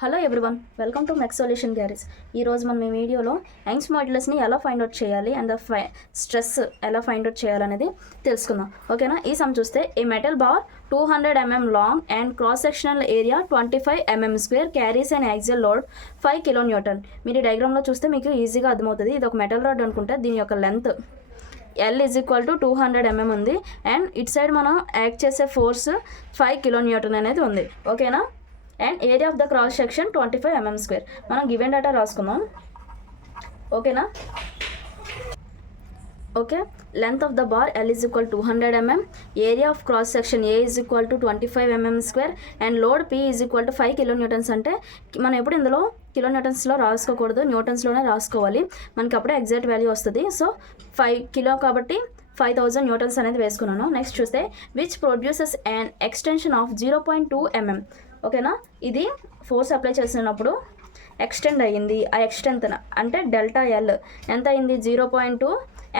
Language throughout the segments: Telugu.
Hello everyone, welcome to mech.solutions.garage. ఈరోజు మనం ఈ వీడియోలో యంగ్స్ మాడ్యులస్ని ఎలా ఫైండ్ అవుట్ చేయాలి అండ్ స్ట్రెస్ ఎలా ఫైండ్ అవుట్ చేయాలనేది తెలుసుకుందాం. ఓకేనా? ఈ సమ్ చూస్తే a metal bar 200 mm long and cross sectional area 25 mm square carries and axial load 5 kN. మీరు ఈ డయాగ్రామ్లో చూస్తే మీకు ఈజీగా అర్థమవుతుంది. ఇది ఒక మెటల్ రాడ్ అనుకుంటే దీని యొక్క length L is equal to 200 mm ఉంది అండ్ ఇట్ సైడ్ మనం యాక్ట్ చేసే ఫోర్స్ 5 kN అనేది ఉంది. ఓకేనా? And area of the cross section 25 mm square. మనం గివెన్ డేటా రాసుకుందాం. ఓకేనా? Okay, length of the bar L is equal 200 mm, area of cross section A is equal to 25 mm square and load P is equal to 5 kN. అంటే మనం ఎప్పుడు ఇందులో కిలోన్యూటన్స్లో రాసుకోకూడదు, న్యూటన్స్లోనే రాసుకోవాలి. మనకి అప్పుడే ఎగ్జాక్ట్ వాల్యూ వస్తుంది. సో 5 కిలో కాబట్టి 5000 న్యూటన్స్ అనేది వేసుకున్నాను. నెక్స్ట్ చూస్తే which produces and extension of 0.2 mm. ఓకేనా? ఇది ఫోర్స్ అప్లై చేసినప్పుడు ఎక్స్టెండ్ అయ్యింది. ఆ ఎక్స్టెంట్ అంటే డెల్టా ఎల్ ఎంత అయింది? 0.2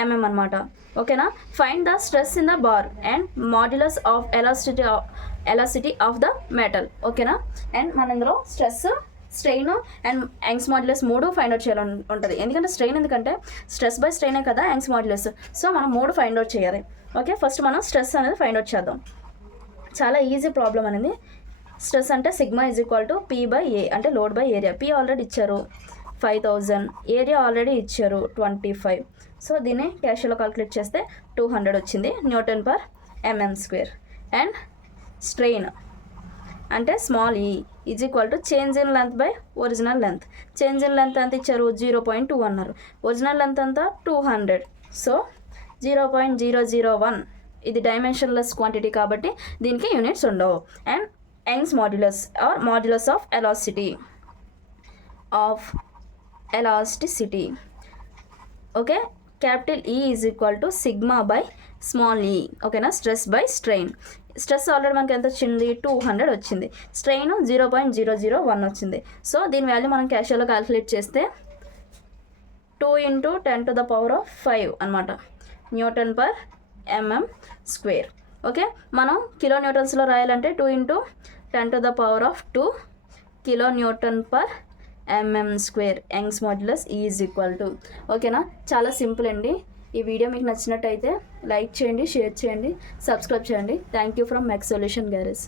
mm అనమాట. ఓకేనా? Find the stress in the bar and modulus of elasticity of the metal. ఓకేనా? అండ్ మన ఇందులో stress, strain and Young's modulus మూడు ఫైండ్ అవుట్ చేయాలని ఉంటుంది. ఎందుకంటే ఎందుకంటే స్ట్రెస్ బై స్ట్రెయినే కదా యంగ్స్ మాడ్యులస్. సో మనం మూడు ఫైండ్ అవుట్ చేయాలి. ఓకే, ఫస్ట్ మనం స్ట్రెస్ అనేది ఫైండ్ అవుట్ చేద్దాం. చాలా ఈజీ ప్రాబ్లం అనేది. స్ట్రెస్ అంటే sigma is equal to P by A, అంటే load by area. P already ఇచ్చారు 5000, ఏరియా ఆల్రెడీ ఇచ్చారు 25. సో దీన్ని క్యాషువల్లో కాల్కులేట్ చేస్తే 200 వచ్చింది Newton per mm square. And strain అంటే స్మాల్ ఈ is equal to change in length by original length. Change in length ఎంత ఇచ్చారు? 0.2 అన్నారు. ఒరిజినల్ లెంత్ అంతా 200. సో 0.001 ఇది డైమెన్షన్లెస్ క్వాంటిటీ కాబట్టి దీనికి యూనిట్స్ ఉండవు. And Young's modulus or modulus of elasticity. Okay, capital E is equal to sigma by small E. ఓకేనా? Stress by strain. Stress already మనకి ఎంత వచ్చింది? 200 వచ్చింది. స్ట్రెయిన్ 0.001 వచ్చింది. సో దీని వాల్యూ మనం క్యాషువల్గా క్యాలిక్యులేట్ చేస్తే 2 × 10⁵ అనమాట, Newton per mm square. Okay, మనం కిలో న్యూటన్స్లో రాయాలంటే 2 × 10⁻², kN per mm square. Young's modulus is equal to. ఓకేనా? చాలా సింపుల్ అండి. ఈ వీడియో మీకు నచ్చినట్టయితే లైక్ చేయండి, షేర్ చేయండి, సబ్స్క్రైబ్ చేయండి. Thank you from mech.solutions.garage.